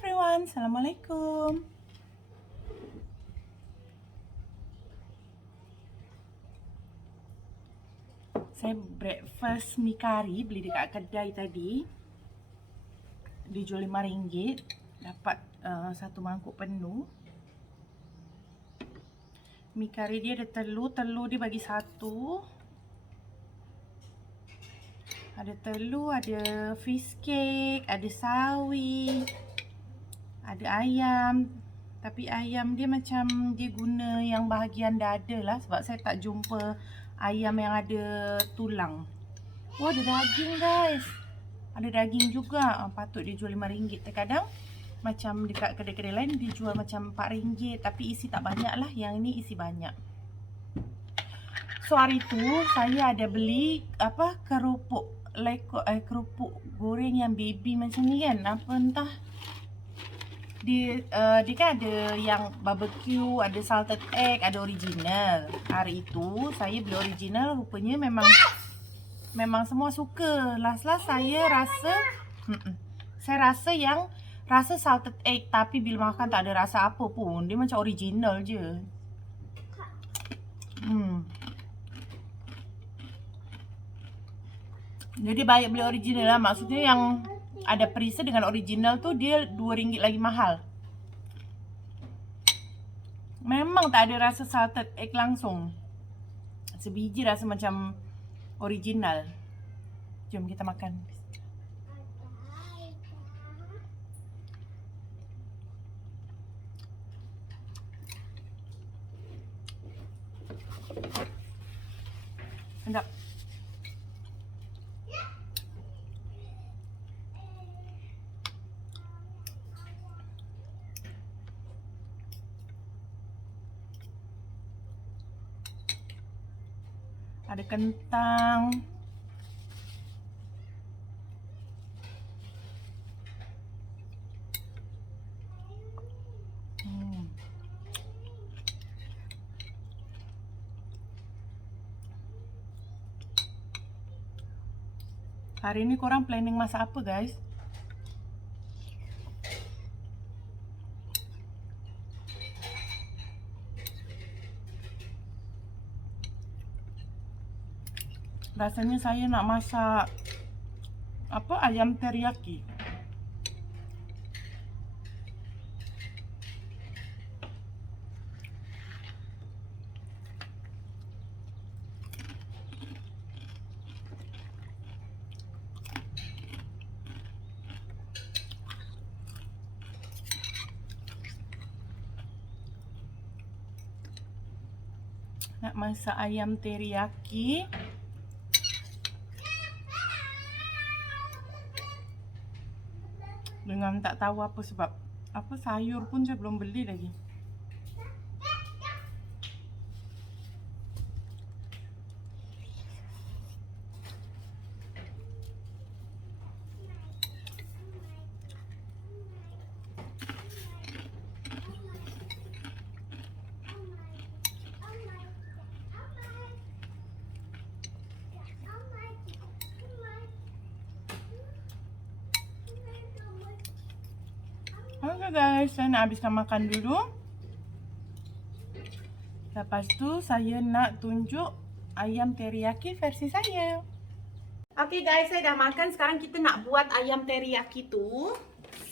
everyone, Assalamualaikum. Saya breakfast mi kari beli dekat kedai tadi. Dia jual RM5. Dapat satu mangkuk penuh. Mi kari dia ada telur dia bagi satu. Ada telur, ada fish cake, ada sawi, ada ayam. Tapi ayam dia macam dia guna yang bahagian dada lah, sebab saya tak jumpa ayam yang ada tulang. Oh, ada daging guys. Ada daging juga. Patut dia jual RM5. Terkadang macam dekat kedai-kedai lain dia jual macam RM4, tapi isi tak banyak lah. Yang ni isi banyak. So hari tu saya ada beli kerupuk kerupuk goreng yang baby macam ni kan. Apa entah. Dia kan ada yang barbecue, ada salted egg, ada original. Hari itu saya beli original, rupanya memang semua suka. Last saya rasa yang rasa salted egg, tapi bila makan tak ada rasa apa pun. Dia macam original je. Jadi baik beli original lah. Maksudnya yang ada perisa dengan original tu dia RM2 lagi mahal. Memang tak ada rasa salted egg langsung. Sebiji rasa macam original. Jom kita makan. Sedap. Ada kentang. Hari ni korang planning masak apa guys? Rasanya saya nak masak ayam teriyaki. Nak masak ayam teriyaki dengan tak tahu apa sebab. Sayur pun saya belum beli lagi. Oke guys, saya nak habiskan makan dulu. Lepas tu saya nak tunjuk ayam teriyaki versi saya. Oke guys, saya dah makan. Sekarang kita nak buat ayam teriyaki tu.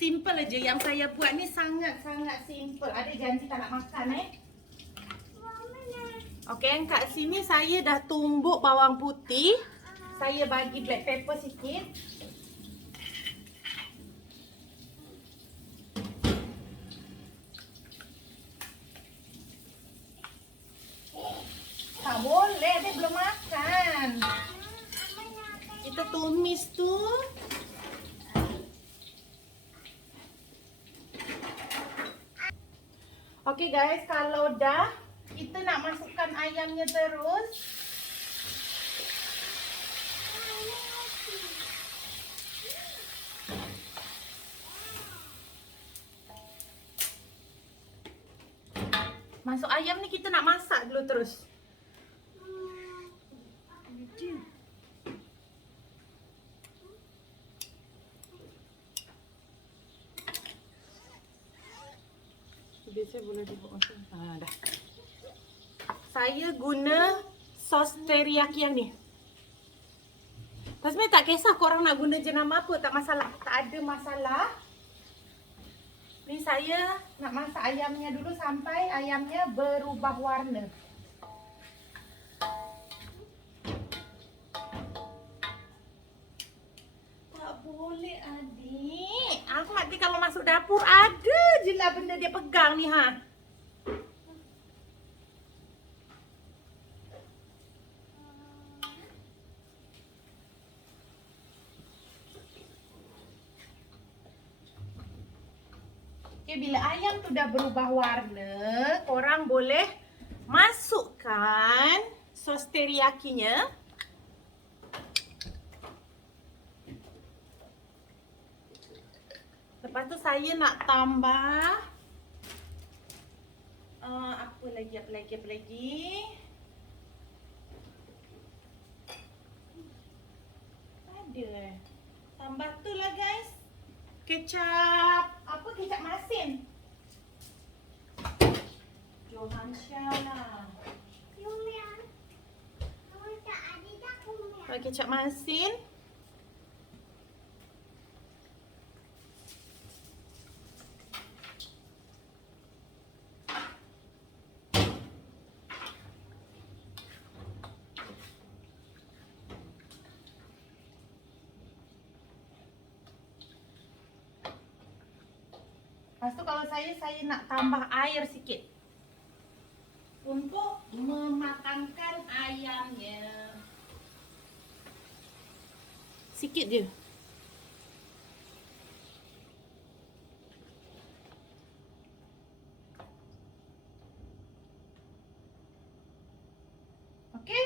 Simple aja. Yang saya buat ni sangat-sangat simple. Ada janji tak nak makan Oke, yang kat sini saya dah tumbuk bawang putih. Saya bagi black pepper sikit. Tak boleh, dia belum makan. Kita tumis tu. Oke guys, kalau dah, kita nak masukkan ayamnya terus. Masuk ayam ni kita nak masak dulu terus. biasanya boleh dibuat macam dah. Saya guna sos teriyaki yang ni. Sebenarnya tak kisah korang nak guna jenama apa, tak masalah. Tak ada masalah. Ni saya nak masak ayamnya dulu sampai ayamnya berubah warna. Tak boleh adik. Aku nanti kalau masuk dapur ada je lah benda dia pegang ni ha. Okay, bila ayam tu dah berubah warna, korang boleh masukkan sos teriyakinya. Lepas tu saya nak tambah apa lagi? Ada. Tambah tu lah guys. Kecap, apa kecap masin? Johansya lah. Kecap masin. Lepas tu kalau saya nak tambah air sikit untuk mematangkan ayamnya. Sikit je. Okey.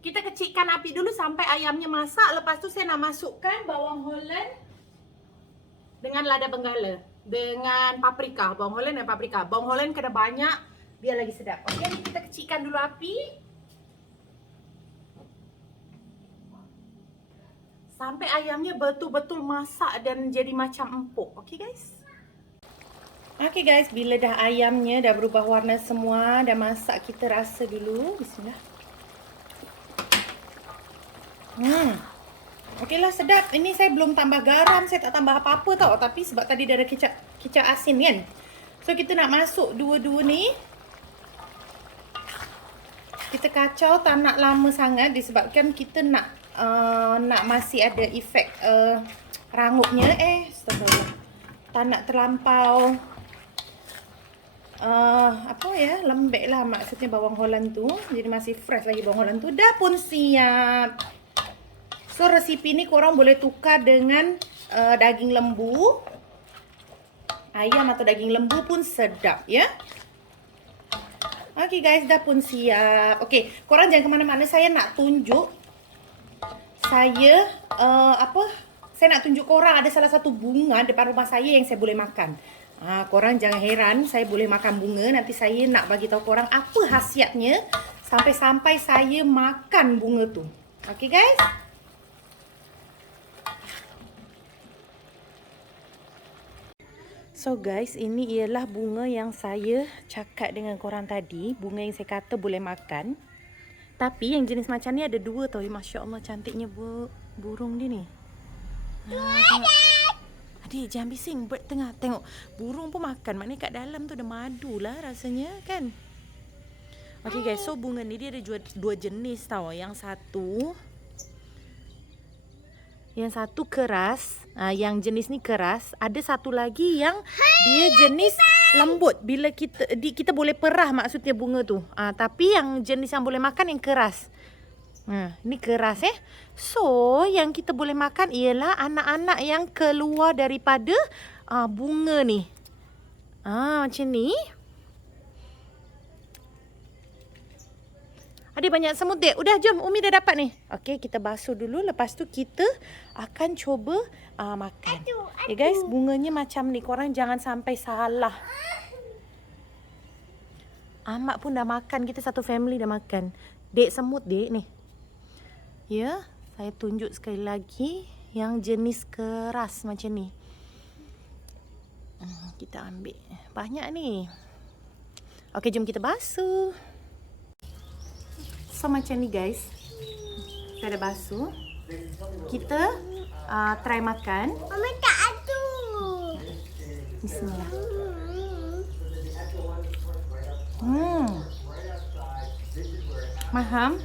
Kita kecilkan api dulu sampai ayamnya masak. Lepas tu saya nak masukkan bawang Holland dengan lada benggala. Dengan paprika, bawang Holland dan paprika. Bawang Holland kena banyak biar lagi sedap. Okey, ni kita kecilkan dulu api sampai ayamnya betul-betul masak dan jadi macam empuk. Okey guys. Okey guys, bila dah ayamnya dah berubah warna semua, dah masak, kita rasa dulu. Bismillah. Okeylah, sedap. Ini saya belum tambah garam, saya tak tambah apa-apa tau. Tapi sebab tadi dah ada kicap asin kan. So kita nak masuk dua-dua ni. Kita kacau tak nak lama sangat disebabkan kita nak masih ada efek rangupnya. Astagfirullah. Tak nak terlampau lembek lah maksudnya bawang Holland tu. Jadi masih fresh lagi bawang Holland tu. Dah pun siap. So resipi ni korang boleh tukar dengan daging lembu, ayam atau daging lembu pun sedap ya. Okay guys, dah pun siap. Okay, korang jangan ke mana-mana. Saya nak tunjuk saya nak tunjuk korang ada salah satu bunga depan rumah saya yang saya boleh makan. Korang jangan heran saya boleh makan bunga. Nanti saya nak bagi tahu korang apa khasiatnya sampai saya makan bunga tu. Okay guys. So guys, ini ialah bunga yang saya cakap dengan korang tadi. Bunga yang saya kata boleh makan. Tapi yang jenis macam ni ada dua tau. Masya Allah cantiknya burung dia ni. Adik jangan bising, bird tengah. Tengok, burung pun makan. Maknanya kat dalam tu ada madu lah rasanya kan. Okay guys, so bunga ni dia ada dua jenis tau. Yang satu keras, yang jenis ni keras. Ada satu lagi yang dia jenis lembut. Bila kita boleh perah maksudnya bunga tu. Tapi yang jenis yang boleh makan yang keras. Ini keras So, yang kita boleh makan ialah anak-anak yang keluar daripada bunga ni. Macam ni. Ada banyak semut dek. Udah jom, Umi dah dapat ni. Okey, kita basuh dulu. Lepas tu kita akan cuba makan. Ya guys, bunganya macam ni. Korang jangan sampai salah. Amak pun dah makan. Kita satu family dah makan. Dek semut dek ni. Ya, saya tunjuk sekali lagi. Yang jenis keras macam ni. Kita ambil banyak ni. Okey, jom kita basuh. So macam ni guys. Kita dah basuh. Kita try makan. Mama tak ada. Bismillah. Maham.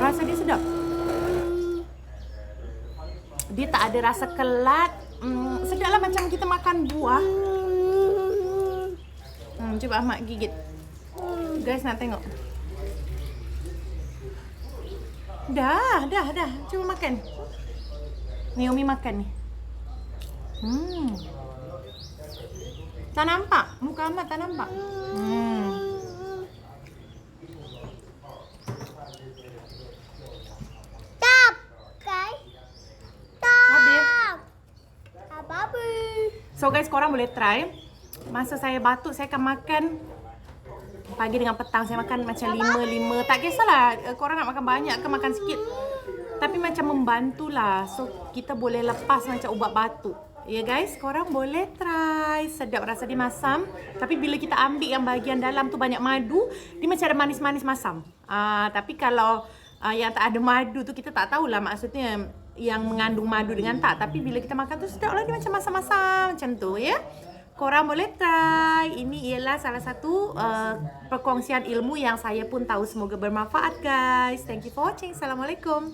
Rasa dia sedap. Dia tak ada rasa kelat. Sedaplah macam kita makan buah. Cuba Ahmad gigit. Guys nak tengok. Dah. Cuba makan. Ni Umi makan ni. Tak nampak. Muka Ahmad tak nampak. Tak. Kai. Habis. Apa-apa. So guys, korang boleh try. Masa saya batuk, saya akan makan pagi dengan petang. Saya makan macam 5. Tak kisahlah korang nak makan banyak ke makan sikit. Tapi macam membantulah. So kita boleh lepas macam ubat batuk. Ya guys, korang boleh try. Sedap, rasa dia masam. Tapi bila kita ambil yang bahagian dalam tu banyak madu, dia macam ada manis-manis masam. Tapi kalau yang tak ada madu tu kita tak tahulah maksudnya yang mengandung madu dengan tak. Tapi bila kita makan tu sedap lah, dia macam masam-masam macam tu ya. Korang boleh try. Ini ialah salah satu perkongsian ilmu yang saya pun tahu. Semoga bermanfaat guys. Thank you for watching. Assalamualaikum.